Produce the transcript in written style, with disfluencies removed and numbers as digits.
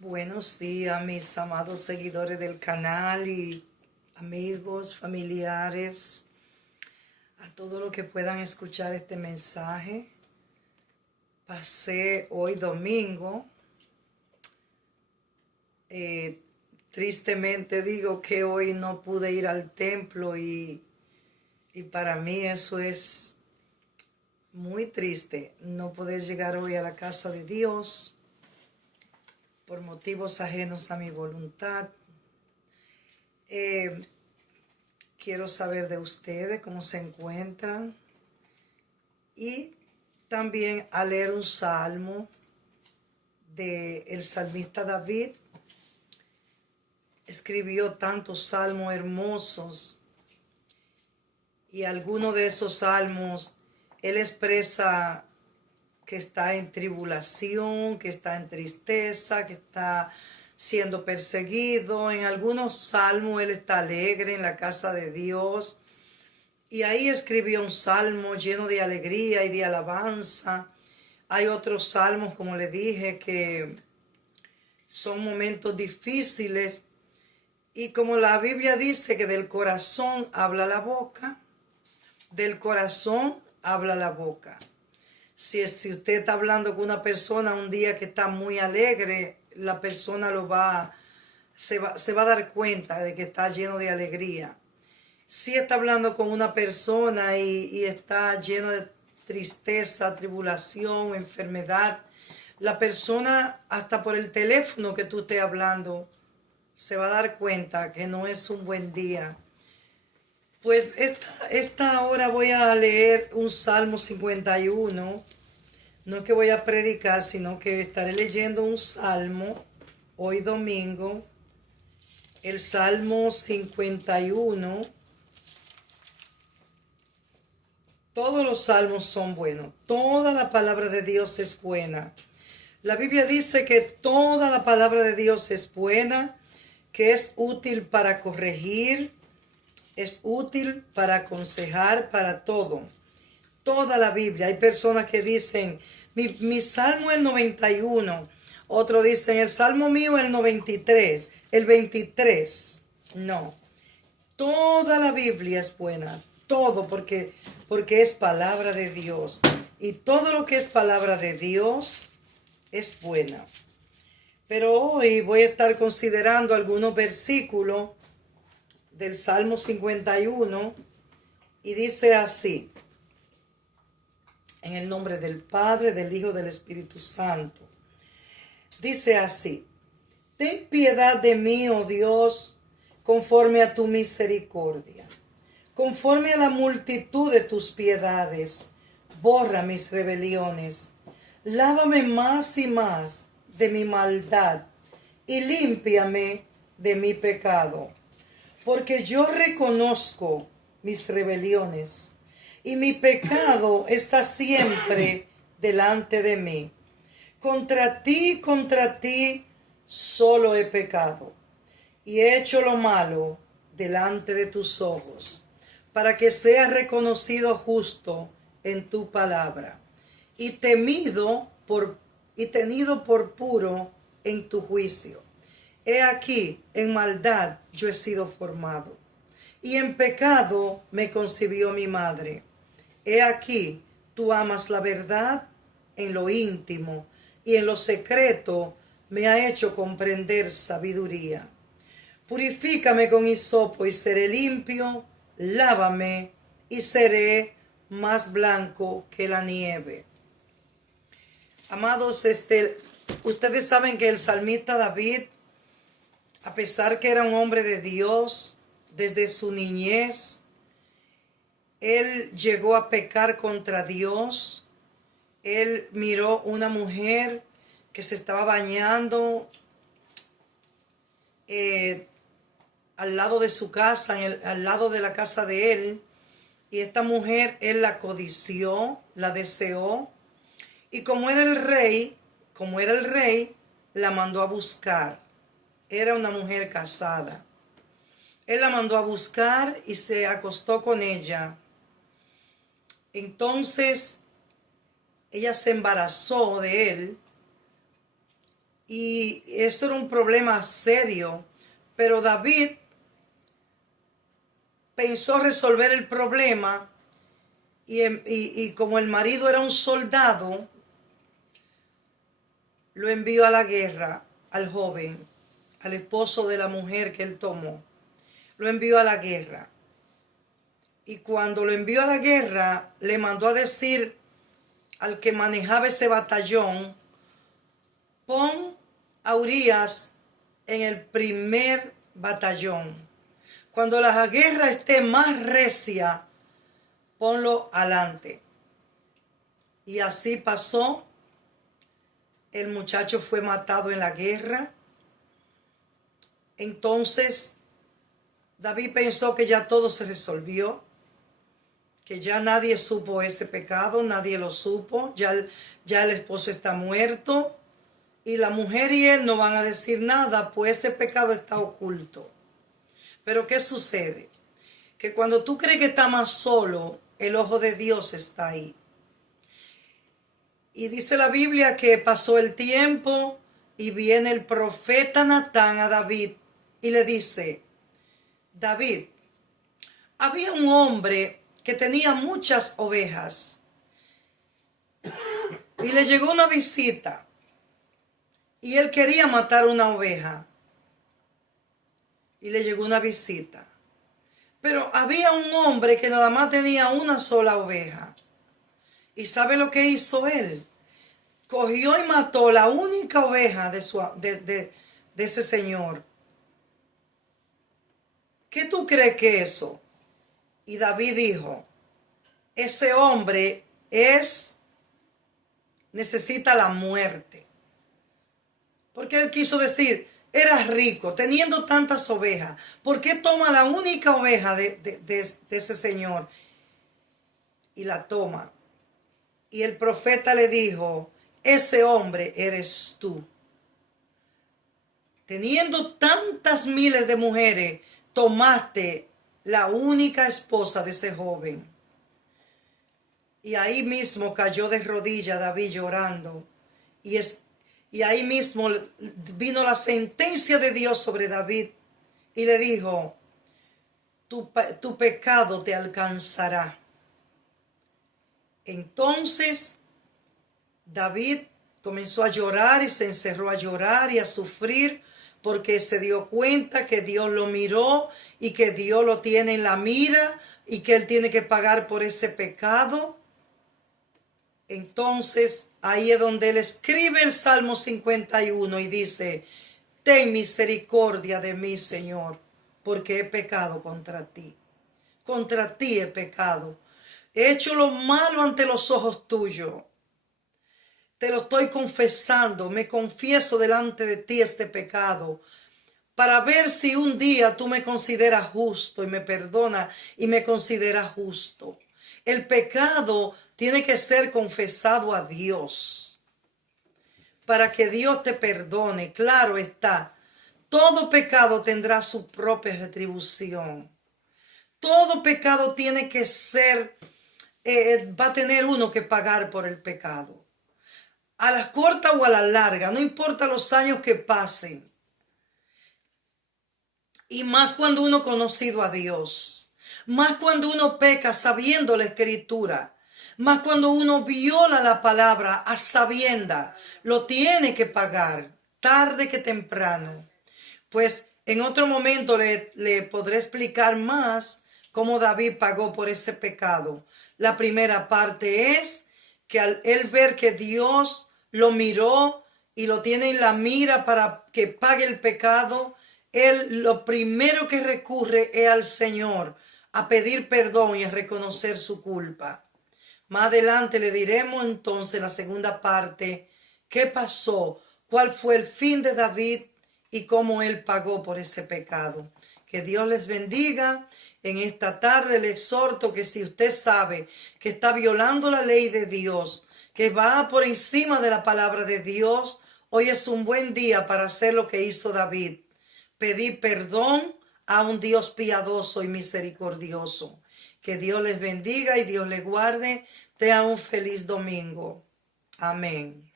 Buenos días, mis amados seguidores del canal y amigos, familiares, a todos los que puedan escuchar este mensaje. Pasé hoy domingo. Tristemente digo que hoy no pude ir al templo y para mí eso es muy triste, no poder llegar hoy a la casa de Dios por motivos ajenos a mi voluntad. Quiero saber de ustedes cómo se encuentran y también a leer un salmo del salmista David. Escribió tantos salmos hermosos y algunos de esos salmos él expresa que está en tribulación, que está en tristeza, que está siendo perseguido. En algunos salmos él está alegre en la casa de Dios. Y ahí escribió un salmo lleno de alegría y de alabanza. Hay otros salmos, como le dije, que son momentos difíciles. Y como la Biblia dice que del corazón habla la boca, del corazón habla la boca. Si usted está hablando con una persona un día que está muy alegre, la persona se va a dar cuenta de que está lleno de alegría. Si está hablando con una persona y está lleno de tristeza, tribulación, enfermedad, la persona hasta por el teléfono que tú estés hablando se va a dar cuenta que no es un buen día. Pues esta hora voy a leer un Salmo 51. No es que voy a predicar, sino que estaré leyendo un salmo hoy domingo. El Salmo 51. Todos los salmos son buenos. Toda la palabra de Dios es buena. La Biblia dice que toda la palabra de Dios es buena, que es útil para corregir, es útil para aconsejar, para todo. Toda la Biblia. Hay personas que dicen, mi salmo es el 91. Otros dicen, el salmo mío es el 93. El 23. No. Toda la Biblia es buena. Todo porque es palabra de Dios. Y todo lo que es palabra de Dios es buena. Pero hoy voy a estar considerando algunos versículos del Salmo 51 y dice así: en el nombre del Padre, del Hijo, del Espíritu Santo. Dice así: ten piedad de mí, oh Dios, conforme a tu misericordia. Conforme a la multitud de tus piedades, borra mis rebeliones. Lávame más y más de mi maldad y límpiame de mi pecado. Porque yo reconozco mis rebeliones y mi pecado está siempre delante de mí. Contra ti solo he pecado y he hecho lo malo delante de tus ojos, para que seas reconocido justo en tu palabra y tenido por puro en tu juicio. He aquí, en maldad yo he sido formado, y en pecado me concibió mi madre. He aquí, tú amas la verdad en lo íntimo, y en lo secreto me ha hecho comprender sabiduría. Purifícame con hisopo y seré limpio, lávame y seré más blanco que la nieve. Amados, ustedes saben que el salmista David, a pesar que era un hombre de Dios, desde su niñez, él llegó a pecar contra Dios. Él miró una mujer que se estaba bañando al lado de su casa, al lado de la casa de él. Y esta mujer, él la codició, la deseó. Y como era el rey, la mandó a buscar. Era una mujer casada. Él la mandó a buscar y se acostó con ella. Entonces ella se embarazó de él Y eso era un problema serio, pero David pensó resolver el problema y como el marido era un soldado, lo envió a la guerra al joven, al esposo de la mujer que él tomó. Lo envió a la guerra. Y cuando lo envió a la guerra, le mandó a decir al que manejaba ese batallón: pon a Urías en el primer batallón. Cuando la guerra esté más recia, ponlo adelante. Y así pasó. El muchacho fue matado en la guerra. Entonces David pensó que ya todo se resolvió, que ya nadie supo ese pecado, nadie lo supo, ya el esposo está muerto y la mujer y él no van a decir nada, pues ese pecado está oculto. Pero ¿qué sucede? Que cuando tú crees que estás más solo, el ojo de Dios está ahí. Y dice la Biblia que pasó el tiempo y viene el profeta Natán a David y le dice: David, había un hombre que tenía muchas ovejas y le llegó una visita y él quería matar una oveja y le llegó una visita. Pero había un hombre que nada más tenía una sola oveja. ¿Y sabe lo que hizo él? Cogió y mató la única oveja de ese señor. ¿Qué tú crees que es eso? Y David dijo: ese hombre necesita la muerte. Porque él quiso decir, era rico, teniendo tantas ovejas. ¿Por qué toma la única oveja de ese señor? Y la toma. Y el profeta le dijo: ese hombre eres tú. Teniendo tantas miles de mujeres, tomaste la única esposa de ese joven. Y ahí mismo cayó de rodillas David llorando. Y ahí mismo vino la sentencia de Dios sobre David. Y le dijo: tu pecado te alcanzará. Entonces David comenzó a llorar y se encerró a llorar y a sufrir, porque se dio cuenta que Dios lo miró y que Dios lo tiene en la mira y que él tiene que pagar por ese pecado. Entonces ahí es donde él escribe el Salmo 51 y dice: ten misericordia de mí, Señor, porque he pecado contra ti. Contra ti he pecado. He hecho lo malo ante los ojos tuyos. Te lo estoy confesando, me confieso delante de ti este pecado, para ver si un día tú me consideras justo y me perdonas y me consideras justo. El pecado tiene que ser confesado a Dios, para que Dios te perdone. Claro está, todo pecado tendrá su propia retribución. Todo pecado tiene que ser, va a tener uno que pagar por el pecado. A las cortas o a las largas, no importa los años que pasen. Y más cuando uno ha conocido a Dios. Más cuando uno peca sabiendo la Escritura. Más cuando uno viola la palabra a sabienda. Lo tiene que pagar, tarde que temprano. Pues en otro momento le podré explicar más cómo David pagó por ese pecado. La primera parte es que al él ver que Dios lo miró y lo tiene en la mira para que pague el pecado, él lo primero que recurre es al Señor a pedir perdón y a reconocer su culpa. Más adelante le diremos entonces en la segunda parte qué pasó, cuál fue el fin de David y cómo él pagó por ese pecado. Que Dios les bendiga. En esta tarde le exhorto que si usted sabe que está violando la ley de Dios, que va por encima de la palabra de Dios, hoy es un buen día para hacer lo que hizo David. Pedir perdón a un Dios piadoso y misericordioso. Que Dios les bendiga y Dios les guarde. Tengan un feliz domingo. Amén.